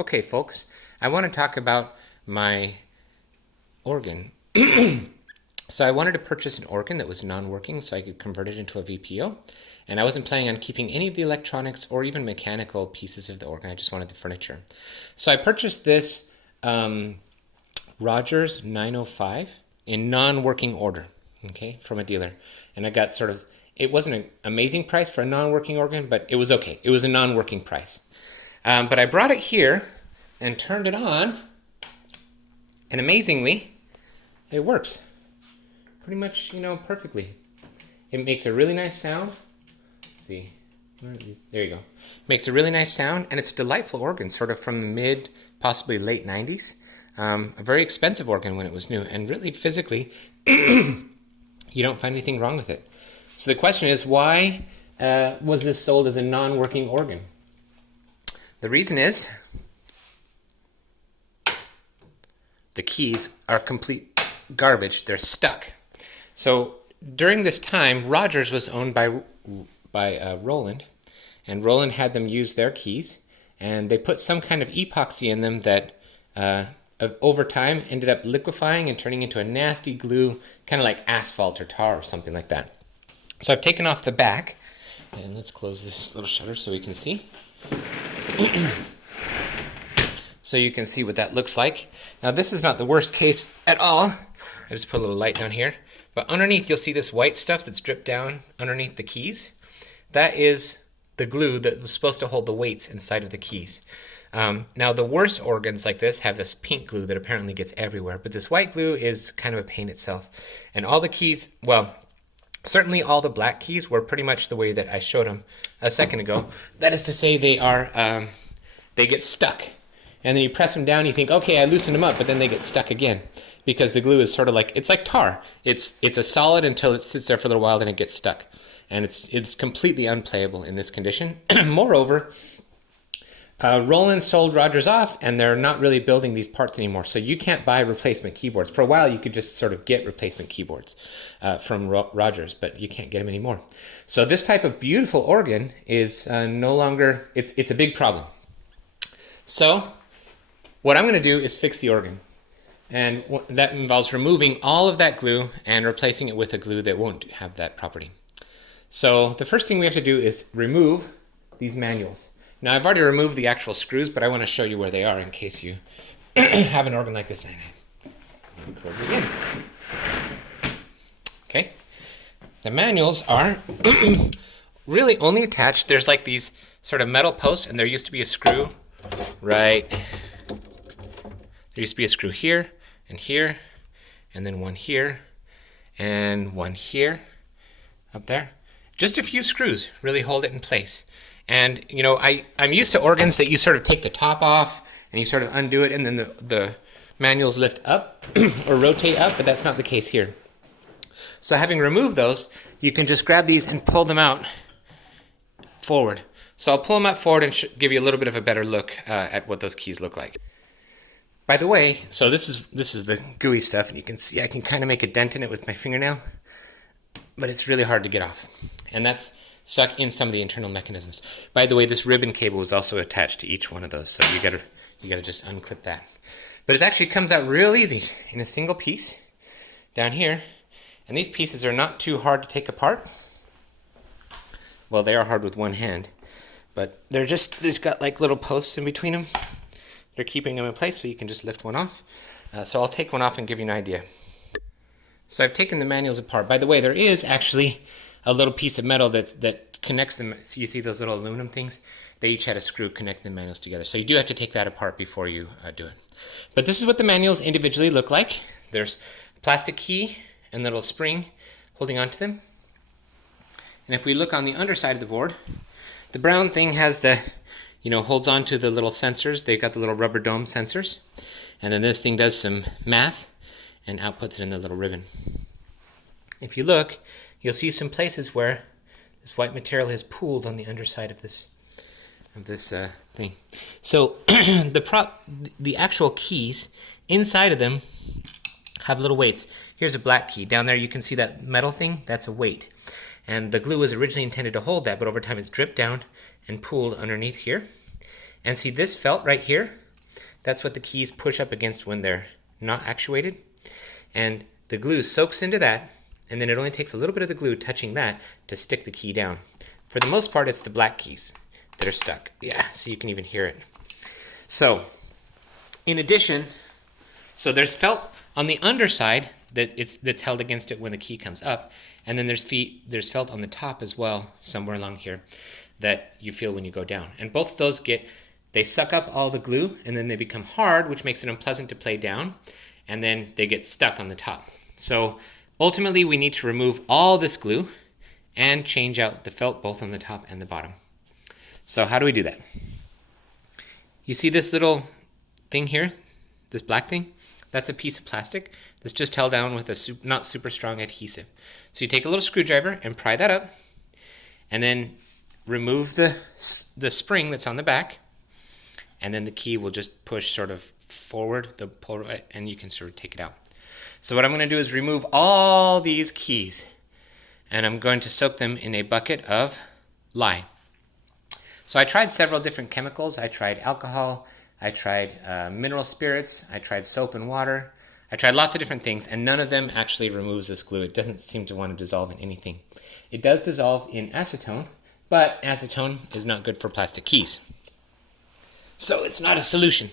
Okay, folks, I want to talk about my organ. So I wanted to purchase an organ that was non-working so I could convert it into a VPO. And I wasn't planning on keeping any of the electronics or even mechanical pieces of the organ. I just wanted the furniture. So I purchased this Rodgers 905 in non-working order, okay, from a dealer. And I got it wasn't an amazing price for a non-working organ, but it was okay. It was a non-working price. But I brought it here and turned it on, and amazingly, it works pretty much, perfectly. It makes a really nice sound. Let's see. There you go. Makes a really nice sound, and it's a delightful organ, sort of from the mid, possibly late 90s. A very expensive organ when it was new, and really physically, you don't find anything wrong with it. So the question is, why was this sold as a non-working organ? The reason is the keys are complete garbage. They're stuck. So during this time, Rodgers was owned by Roland, and Roland had them use their keys, and they put some kind of epoxy in them that over time ended up liquefying and turning into a nasty glue, kind of like asphalt or tar or something like that. So I've taken off the back, and let's close this little shutter so we can see. So you can see what that looks like. Now this is not the worst case at all. I just put a little light down here. But underneath you'll see this white stuff that's dripped down underneath the keys. That is the glue that was supposed to hold the weights inside of the keys. Now the worst organs like this have this pink glue that apparently gets everywhere. But this white glue is kind of a pain itself. And all the keys, well, certainly all the black keys were pretty much the way that I showed them a second ago. That is to say they get stuck. And then you press them down, you think, okay, I loosened them up, but then they get stuck again because the glue is sort of like, it's like tar. It's a solid until it sits there for a little while, then it gets stuck. And it's completely unplayable in this condition. Moreover, Roland sold Rodgers off, and they're not really building these parts anymore. So you can't buy replacement keyboards. For a while, you could just sort of get replacement keyboards from Rodgers, but you can't get them anymore. So this type of beautiful organ is no longer, it's a big problem. So what I'm going to do is fix the organ. And that involves removing all of that glue and replacing it with a glue that won't have that property. So the first thing we have to do is remove these manuals. Now I've already removed the actual screws, but I want to show you where they are in case you have an organ like this. Close it in. Okay. The manuals are really only attached. There's like these sort of metal posts, and there used to be a screw right. There used to be a screw here and here, and then one here and one here, up there. Just a few screws really hold it in place. And I'm used to organs that you sort of take the top off and you sort of undo it, and then the manuals lift up or rotate up, but that's not the case here. So having removed those, you can just grab these and pull them out forward. So I'll pull them out forward and give you a little bit of a better look at what those keys look like. By the way, so this is the gooey stuff, and you can see I can kind of make a dent in it with my fingernail, but it's really hard to get off. And that's stuck in some of the internal mechanisms. By the way, this ribbon cable is also attached to each one of those, so you gotta just unclip that. But it actually comes out real easy in a single piece down here, and these pieces are not too hard to take apart. Well, they are hard with one hand, but they're just got like little posts in between them. They're keeping them in place, so you can just lift one off. So I'll take one off and give you an idea. So I've taken the manuals apart. By the way, there is actually a little piece of metal that connects them. So you see those little aluminum things? They each had a screw connecting the manuals together. So you do have to take that apart before you do it. But this is what the manuals individually look like. There's a plastic key and a little spring holding onto them. And if we look on the underside of the board, the brown thing has the, holds on to the little sensors. They've got the little rubber dome sensors. And then this thing does some math and outputs it in the little ribbon. If you look, you'll see some places where this white material has pooled on the underside of this thing. So the actual keys inside of them have little weights. Here's a black key. Down there you can see that metal thing. That's a weight. And the glue was originally intended to hold that, but over time it's dripped down and pooled underneath here. And see this felt right here? That's what the keys push up against when they're not actuated. And the glue soaks into that, and then it only takes a little bit of the glue touching that to stick the key down. For the most part, it's the black keys that are stuck. Yeah, so you can even hear it. So, in addition, so there's felt on the underside that's held against it when the key comes up, and then there's felt on the top as well, somewhere along here, that you feel when you go down. And both of those they suck up all the glue, and then they become hard, which makes it unpleasant to play down, and then they get stuck on the top. So ultimately, we need to remove all this glue and change out the felt both on the top and the bottom. So how do we do that? You see this little thing here, this black thing? That's a piece of plastic that's just held down with a not super strong adhesive. So you take a little screwdriver and pry that up, and then remove the spring that's on the back, and then the key will just push sort of forward, the pull, and you can sort of take it out. So what I'm going to do is remove all these keys, and I'm going to soak them in a bucket of lye. So I tried several different chemicals. I tried alcohol, I tried mineral spirits, I tried soap and water, I tried lots of different things, and none of them actually removes this glue. It doesn't seem to want to dissolve in anything. It does dissolve in acetone, but acetone is not good for plastic keys. So it's not a solution.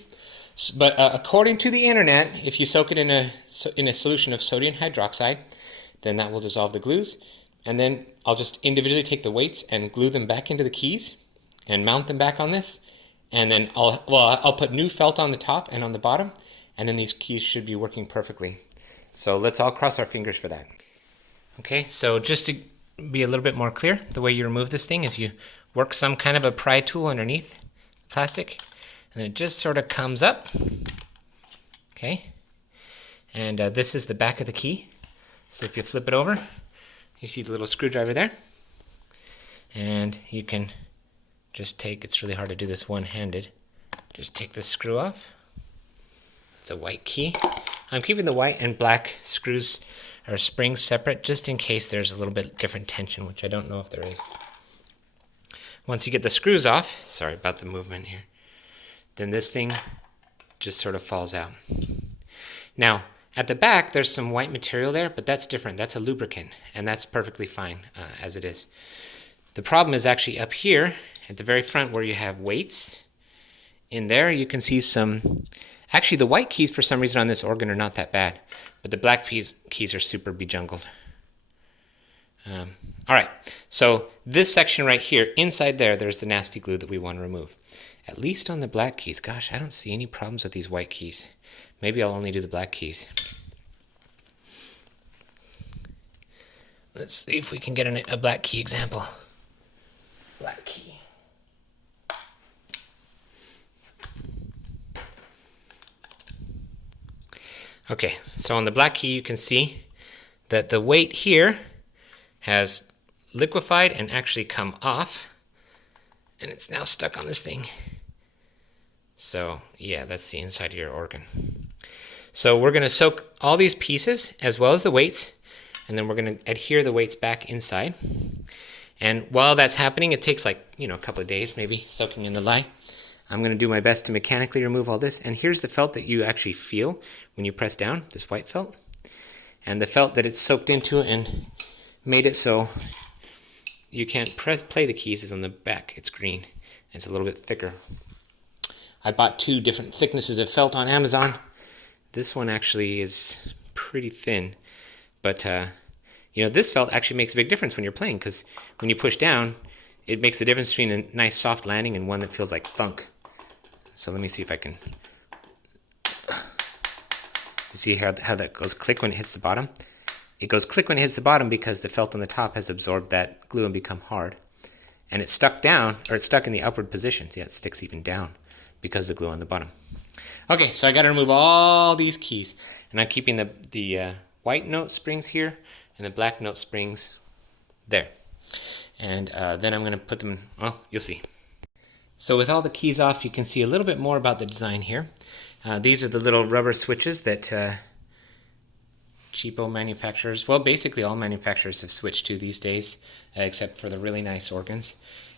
But according to the internet, if you soak it in a solution of sodium hydroxide, then that will dissolve the glues. And then I'll just individually take the weights and glue them back into the keys and mount them back on this. And then I'll put new felt on the top and on the bottom, and then these keys should be working perfectly. So let's all cross our fingers for that. Okay, so just to be a little bit more clear, the way you remove this thing is you work some kind of a pry tool underneath the plastic, and then it just sort of comes up. Okay, and this is the back of the key. So if you flip it over, you see the little screwdriver there, and you can just it's really hard to do this one-handed, just take this screw off. It's a white key. I'm keeping the white and black screws or springs separate just in case there's a little bit different tension, which I don't know if there is. Once you get the screws off, sorry about the movement here, then this thing just sort of falls out. Now, at the back, there's some white material there, but that's different. That's a lubricant, and that's perfectly fine as it is. The problem is actually up here at the very front where you have weights. In there, you can see actually the white keys for some reason on this organ are not that bad, but the black keys are super bejungled. All right, so this section right here, inside there's the nasty glue that we want to remove. At least on the black keys. Gosh, I don't see any problems with these white keys. Maybe I'll only do the black keys. Let's see if we can get a black key example. Black key. Okay, so on the black key you can see that the weight here has liquefied and actually come off, and it's now stuck on this thing. So yeah, that's the inside of your organ. So we're going to soak all these pieces as well as the weights, and then we're going to adhere the weights back inside. And while that's happening, it takes a couple of days maybe soaking in the lye. I'm going to do my best to mechanically remove all this. And here's the felt that you actually feel when you press down, this white felt. And the felt that it's soaked into and made it so you can't play the keys is on the back. It's green. And it's a little bit thicker. I bought 2 different thicknesses of felt on Amazon. This one actually is pretty thin. But, this felt actually makes a big difference when you're playing, because when you push down, it makes the difference between a nice soft landing and one that feels like thunk. So let me see if I can... You see how that goes click when it hits the bottom? It goes click when it hits the bottom because the felt on the top has absorbed that glue and become hard. And it's stuck down, or it's stuck in the upward position. See, it sticks even down because of the glue on the bottom. Okay, so I got to remove all these keys. And I'm keeping the white note springs here and the black note springs there. And then I'm going to put them, you'll see. So with all the keys off, you can see a little bit more about the design here. These are the little rubber switches that cheapo manufacturers, well, basically all manufacturers have switched to these days, except for the really nice organs.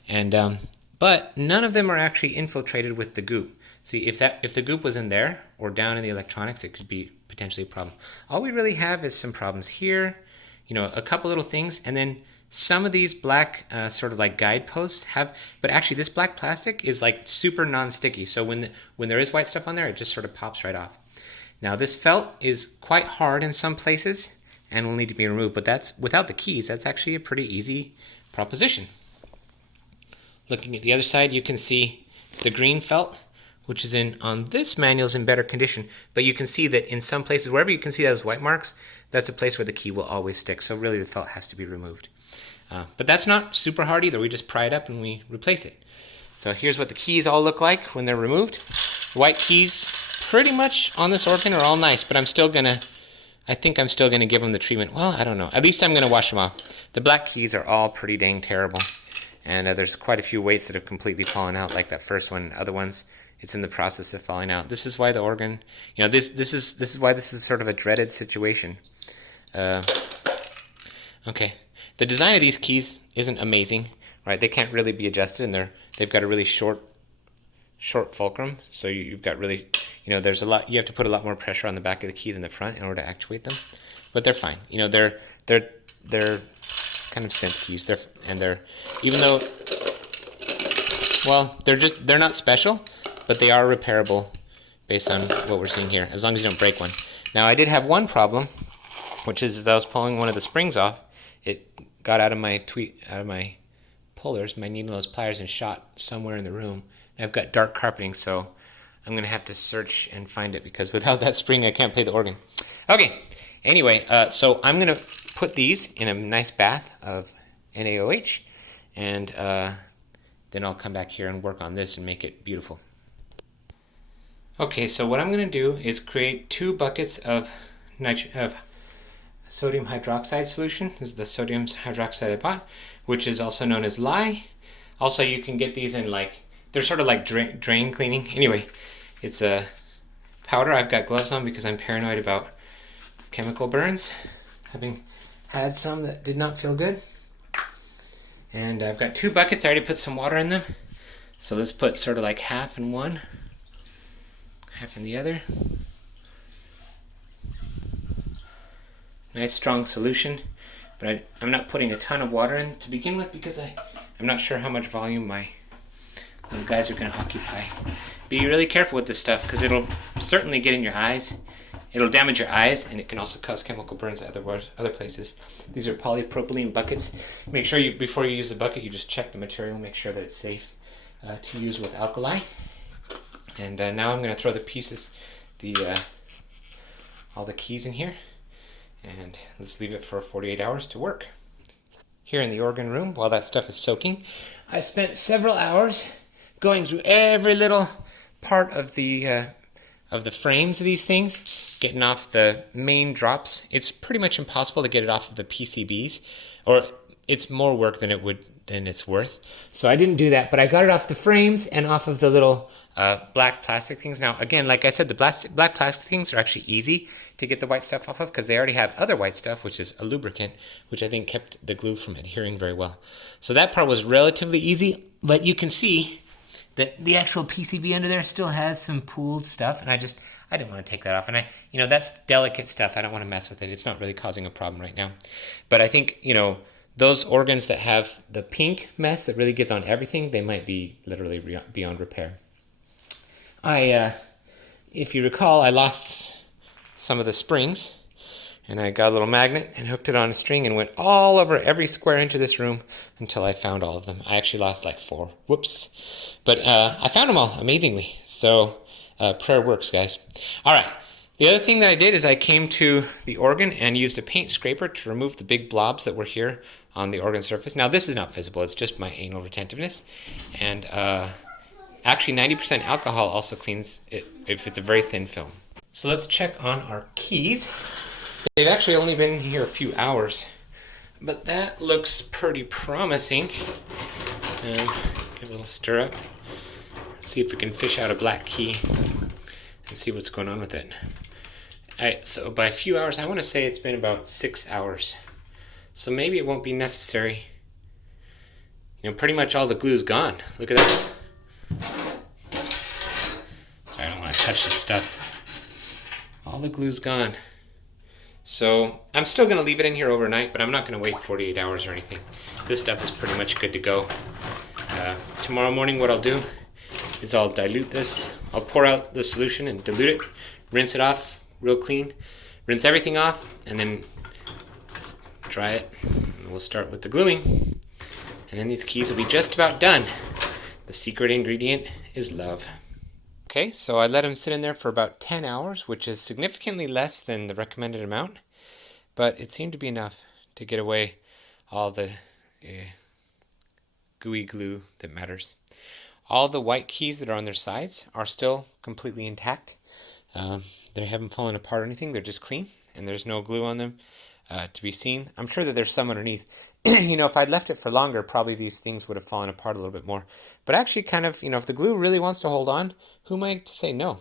And but none of them are actually infiltrated with the goo. See, if the goop was in there or down in the electronics, it could be potentially a problem. All we really have is some problems here, you know, a couple little things, and then some of these black sort of like guideposts have, but actually this black plastic is like super non-sticky. So when there is white stuff on there, it just sort of pops right off. Now this felt is quite hard in some places and will need to be removed, but that's without the keys, that's actually a pretty easy proposition. Looking at the other side, you can see the green felt, which is on this manual is in better condition, but you can see that in some places, wherever you can see those white marks, that's a place where the key will always stick. So really the felt has to be removed. But that's not super hard either. We just pry it up and we replace it. So here's what the keys all look like when they're removed. White keys pretty much on this organ are all nice, but I think I'm still gonna give them the treatment. Well, I don't know. At least I'm gonna wash them off. The black keys are all pretty dang terrible. And there's quite a few weights that have completely fallen out, like that first one. Other ones, it's in the process of falling out. This is why the organ, you know, this is why this is sort of a dreaded situation. Okay, the design of these keys isn't amazing, right? They can't really be adjusted, and they've got a really short fulcrum. So you've got really, you know, there's a lot. You have to put a lot more pressure on the back of the key than the front in order to actuate them. But they're fine. You know, they're kind of synth keys. They're even though, well, they're not special, but they are repairable based on what we're seeing here, as long as you don't break one. Now, I did have one problem, which is as I was pulling one of the springs off, it got out of my pullers, my needle nose pliers, and shot somewhere in the room. And I've got dark carpeting, so I'm going to have to search and find it, because without that spring, I can't play the organ. Okay, anyway, so I'm going to put these in a nice bath of NaOH, and then I'll come back here and work on this and make it beautiful. Okay, so what I'm going to do is create 2 buckets of sodium hydroxide solution. This is the sodium hydroxide I bought, which is also known as lye. Also, you can get these in they're sort of like drain cleaning. Anyway, it's a powder. I've got gloves on because I'm paranoid about chemical burns, having had some that did not feel good. And I've got 2 buckets. I already put some water in them. So let's put sort of like half in one, half in the other. Nice strong solution, but I'm not putting a ton of water in to begin with, because I'm not sure how much volume my little guys are going to occupy. Be really careful with this stuff, because it'll certainly get in your eyes. It'll damage your eyes, and it can also cause chemical burns at other places. These are polypropylene buckets. Make sure before you use the bucket, you just check the material, make sure that it's safe to use with alkali. And now I'm going to throw the pieces, all the keys in here, and let's leave it for 48 hours to work. Here in the organ room, while that stuff is soaking, I spent several hours going through every little part of the frames of these things, getting off the main drops. It's pretty much impossible to get it off of the PCBs, or it's more work than it's worth. So I didn't do that, but I got it off the frames and off of the little black plastic things. Now, again, like I said, the black plastic things are actually easy to get the white stuff off of, because they already have other white stuff, which is a lubricant, which I think kept the glue from adhering very well. So that part was relatively easy, but you can see that the actual PCB under there still has some pooled stuff, and I didn't want to take that off. And that's delicate stuff. I don't want to mess with it. It's not really causing a problem right now. But I think, those organs that have the pink mess that really gets on everything, they might be literally beyond repair. If you recall, I lost some of the springs, and I got a little magnet and hooked it on a string and went all over every square inch of this room until I found all of them. I actually lost like 4. Whoops. But I found them all, amazingly. So prayer works, guys. All right. The other thing that I did is I came to the organ and used a paint scraper to remove the big blobs that were here on the organ surface. Now, this is not visible. It's just my anal retentiveness. And actually, 90% alcohol also cleans it if it's a very thin film. So let's check on our keys. They've actually only been here a few hours, but that looks pretty promising. And give a little stir up. Let's see if we can fish out a black key and see what's going on with it. All right, so by a few hours, I want to say it's been about 6 hours. So maybe it won't be necessary. Pretty much all the glue's gone. Look at that. touch this stuff. All the glue's gone. So I'm still going to leave it in here overnight, but I'm not going to wait 48 hours or anything. This stuff is pretty much good to go. Tomorrow morning what I'll do is I'll dilute this. I'll pour out the solution and dilute it, rinse it off real clean, rinse everything off, and then dry it. And we'll start with the gluing. And then these keys will be just about done. The secret ingredient is love. Okay, so I let them sit in there for about 10 hours, which is significantly less than the recommended amount, but it seemed to be enough to get away all the gooey glue that matters. All the white keys that are on their sides are still completely intact. They haven't fallen apart or anything, they're just clean, and there's no glue on them to be seen. I'm sure that there's some underneath. If I'd left it for longer, probably these things would have fallen apart a little bit more. But actually kind of, if the glue really wants to hold on, who am I to say no?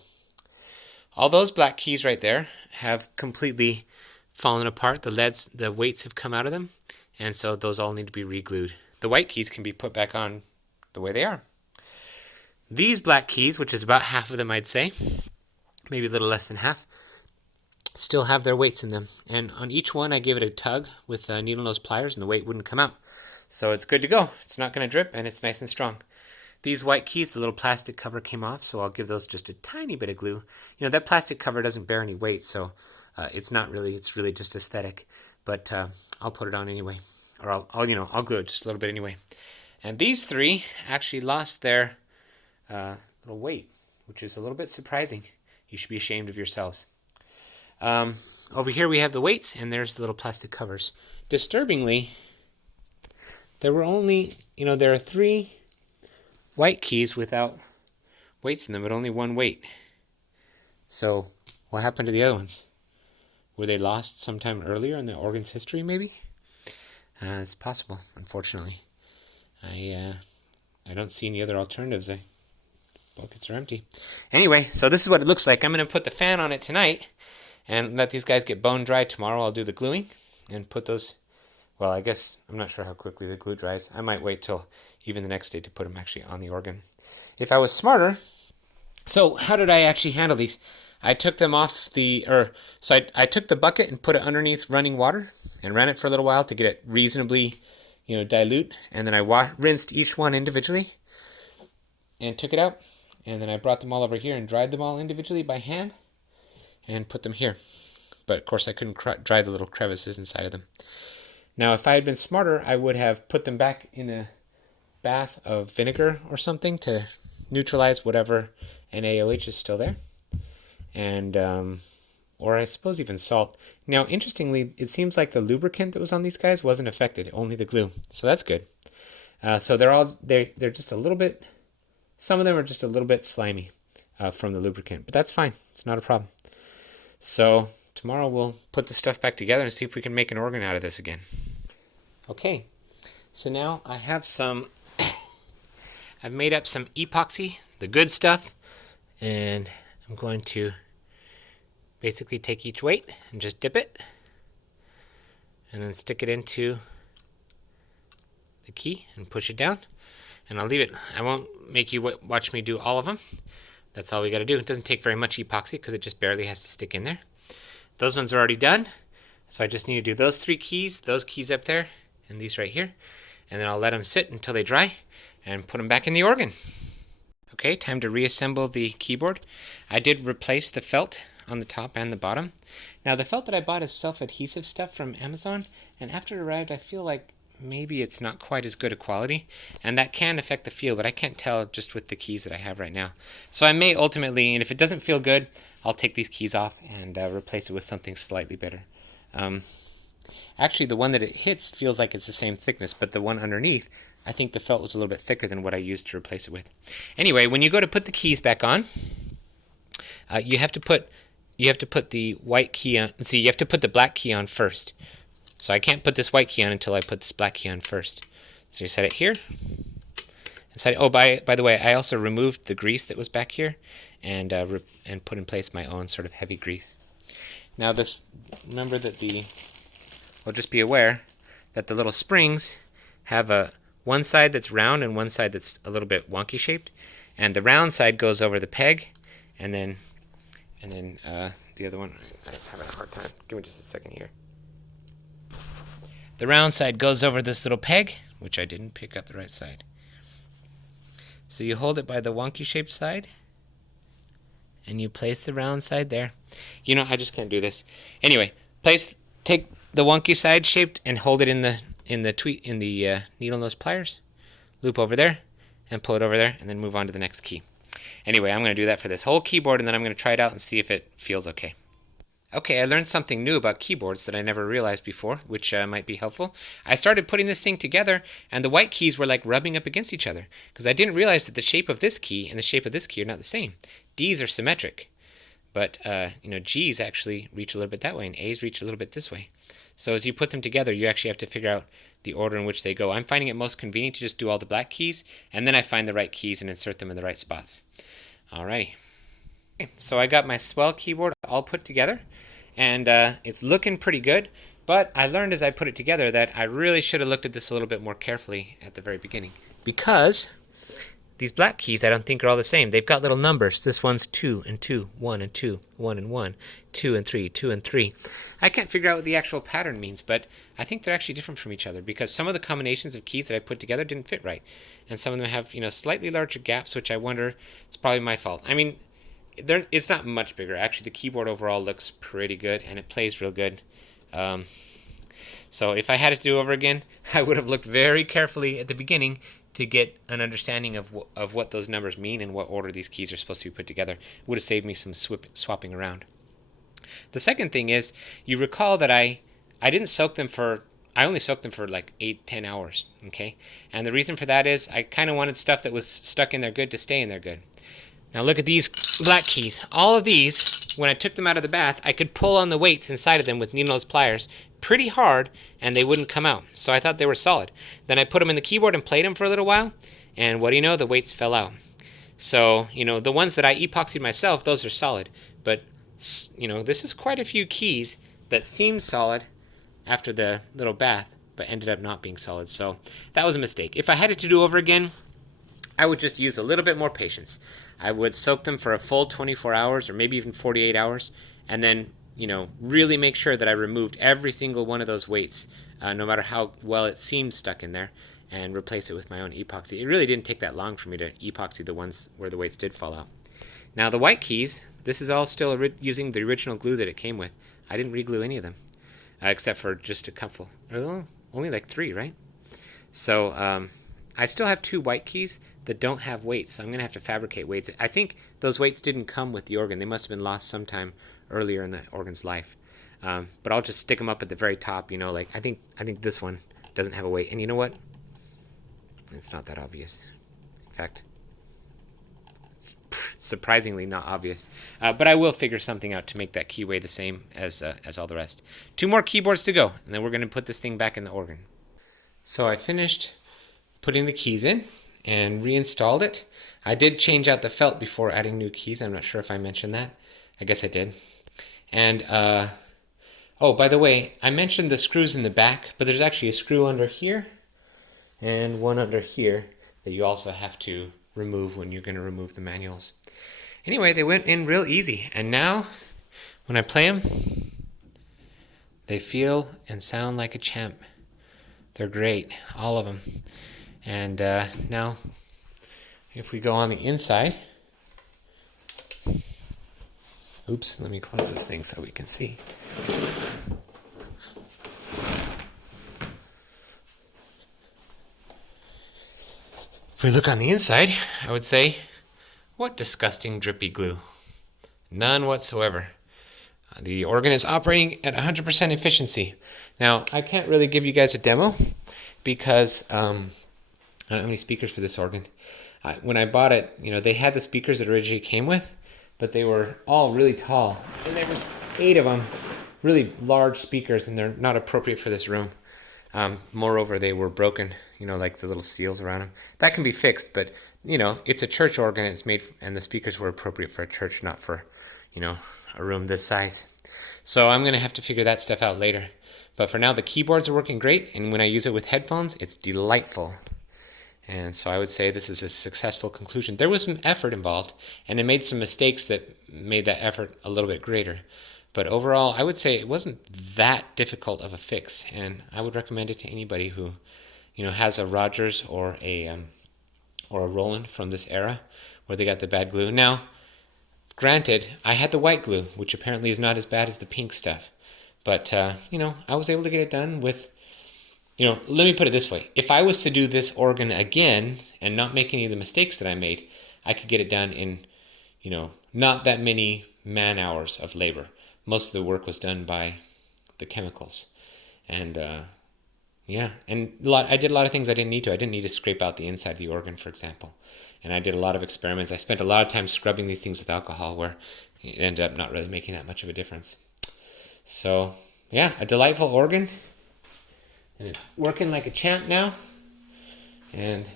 All those black keys right there have completely fallen apart. The weights have come out of them, and so those all need to be re-glued. The white keys can be put back on the way they are. These black keys, which is about half of them I'd say, maybe a little less than half, still have their weights in them, and on each one I gave it a tug with needle nose pliers and the weight wouldn't come out. So it's good to go. It's not going to drip and it's nice and strong. These white keys, the little plastic cover came off, so I'll give those just a tiny bit of glue. That plastic cover doesn't bear any weight, so it's really just aesthetic, but I'll put it on anyway, or I'll glue it just a little bit anyway. And these three actually lost their little weight, which is a little bit surprising. You should be ashamed of yourselves. Over here we have the weights, and there's the little plastic covers. Disturbingly, there were only, there are 3 white keys without weights in them, but only 1 weight. So what happened to the other ones? Were they lost sometime earlier in the organ's history, maybe? It's possible, unfortunately. I don't see any other alternatives. Buckets are empty. Anyway, so this is what it looks like. I'm going to put the fan on it tonight and let these guys get bone dry. Tomorrow I'll do the gluing and put those, well, I guess, I'm not sure how quickly the glue dries. I might wait till even the next day to put them actually on the organ. If I was smarter, so how did I actually handle these? I took them off I took the bucket and put it underneath running water and ran it for a little while to get it reasonably, dilute. And then I rinsed each one individually and took it out. And then I brought them all over here and dried them all individually by hand and put them here. But of course I couldn't dry the little crevices inside of them. Now if I had been smarter, I would have put them back in a bath of vinegar or something to neutralize whatever NaOH is still there. And, or I suppose even salt. Now interestingly, it seems like the lubricant that was on these guys wasn't affected, only the glue. So that's good. So they're just a little bit, some of them are just a little bit slimy from the lubricant, but that's fine. It's not a problem. So tomorrow we'll put the stuff back together and see if we can make an organ out of this again. Okay, so now I have I've made up some epoxy, the good stuff, and I'm going to basically take each weight and just dip it and then stick it into the key and push it down. And I'll leave it. I won't make you watch me do all of them. That's all we got to do. It doesn't take very much epoxy because it just barely has to stick in there. Those ones are already done. So I just need to do those 3 keys, those keys up there, and these right here. And then I'll let them sit until they dry and put them back in the organ. Okay, time to reassemble the keyboard. I did replace the felt on the top and the bottom. Now the felt that I bought is self-adhesive stuff from Amazon. And after it arrived, I feel like maybe it's not quite as good a quality, and that can affect the feel, but I can't tell just with the keys that I have right now. So I may ultimately, and if it doesn't feel good, I'll take these keys off and replace it with something slightly better. Actually, the one that it hits feels like it's the same thickness, but the one underneath, I think the felt was a little bit thicker than what I used to replace it with. Anyway, when you go to put the keys back on, you have to put the white key on. Let's see, you have to put the black key on first. So I can't put this white key on until I put this black key on first. So you set it here. And by the way, I also removed the grease that was back here and put in place my own sort of heavy grease. Now remember that just be aware that the little springs have one side that's round and one side that's a little bit wonky shaped. And the round side goes over the peg and then And then the other one, I'm having a hard time. Give me just a second here. The round side goes over this little peg, which I didn't pick up the right side. So you hold it by the wonky shaped side, and you place the round side there. You know, I just can't do this. Anyway, take the wonky side shaped and hold it in the needle nose pliers. Loop over there, and pull it over there, and then move on to the next key. Anyway, I'm going to do that for this whole keyboard, and then I'm going to try it out and see if it feels okay. Okay, I learned something new about keyboards that I never realized before, which might be helpful. I started putting this thing together, and the white keys were like rubbing up against each other, because I didn't realize that the shape of this key and the shape of this key are not the same. D's are symmetric, but G's actually reach a little bit that way, and A's reach a little bit this way. So as you put them together, you actually have to figure out the order in which they go. I'm finding it most convenient to just do all the black keys, and then I find the right keys and insert them in the right spots. Alrighty. Okay, so I got my swell keyboard all put together, and it's looking pretty good, but I learned as I put it together that I really should have looked at this a little bit more carefully at the very beginning, because these black keys I don't think are all the same. They've got little numbers. This one's 2 and 2, 1 and 2, 1 and 1, 2 and 3, 2 and 3. I can't figure out what the actual pattern means, but I think they're actually different from each other, because some of the combinations of keys that I put together didn't fit right, and some of them have slightly larger gaps, which I wonder is probably my fault. I mean, it's not much bigger. Actually, the keyboard overall looks pretty good, and it plays real good. So if I had it to do over again, I would have looked very carefully at the beginning to get an understanding of what those numbers mean and what order these keys are supposed to be put together. It would have saved me some swapping around. The second thing is, you recall that I only soaked them for like 8-10 hours, okay? And the reason for that is I kind of wanted stuff that was stuck in there good to stay in there good. Now look at these black keys. All of these, when I took them out of the bath, I could pull on the weights inside of them with needle nose pliers pretty hard, and they wouldn't come out. So I thought they were solid. Then I put them in the keyboard and played them for a little while, and what do you know? The weights fell out. So, the ones that I epoxied myself, those are solid. But, this is quite a few keys that seemed solid after the little bath, but ended up not being solid. So that was a mistake. If I had it to do over again, I would just use a little bit more patience. I would soak them for a full 24 hours or maybe even 48 hours, and then, really make sure that I removed every single one of those weights, no matter how well it seemed stuck in there, and replace it with my own epoxy. It really didn't take that long for me to epoxy the ones where the weights did fall out. Now the white keys, this is all still using the original glue that it came with. I didn't re-glue any of them, except for just a couple. Only like 3, right? So I still have 2 white keys that don't have weights, so I'm going to have to fabricate weights. I think those weights didn't come with the organ. They must have been lost sometime earlier in the organ's life. But I'll just stick them up at the very top, like I think this one doesn't have a weight. And you know what? It's not that obvious. In fact, it's surprisingly not obvious. But I will figure something out to make that key weigh the same as all the rest. 2 more keyboards to go, and then we're going to put this thing back in the organ. So I finished putting the keys in and reinstalled it. I did change out the felt before adding new keys. I'm not sure if I mentioned that. I guess I did. And, oh, by the way, I mentioned the screws in the back, but there's actually a screw under here and one under here that you also have to remove when you're going to remove the manuals. Anyway, they went in real easy. And now, when I play them, they feel and sound like a champ. They're great, all of them. And now, if we go on the inside, oops, let me close this thing so we can see. If we look on the inside, I would say, what disgusting drippy glue. None whatsoever. The organ is operating at 100% efficiency. Now, I can't really give you guys a demo because I don't have any speakers for this organ. When I bought it, they had the speakers that originally came with, but they were all really tall. And there was 8 of them, really large speakers, and they're not appropriate for this room. Moreover, they were broken, like the little seals around them. That can be fixed, but, it's a church organ. It's made, and the speakers were appropriate for a church, not for, a room this size. So I'm going to have to figure that stuff out later. But for now, the keyboards are working great, and when I use it with headphones, it's delightful. And so I would say this is a successful conclusion. There was some effort involved, and it made some mistakes that made that effort a little bit greater. But overall, I would say it wasn't that difficult of a fix, and I would recommend it to anybody who, has a Rodgers or a Roland from this era where they got the bad glue. Now, granted, I had the white glue, which apparently is not as bad as the pink stuff. But, I was able to get it done with, let me put it this way. If I was to do this organ again and not make any of the mistakes that I made, I could get it done in, not that many man hours of labor. Most of the work was done by the chemicals. And, I did a lot of things I didn't need to. I didn't need to scrape out the inside of the organ, for example. And I did a lot of experiments. I spent a lot of time scrubbing these things with alcohol where it ended up not really making that much of a difference. So, a delightful organ. And it's working like a champ now. And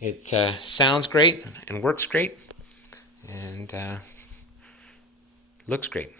it sounds great and works great. And looks great.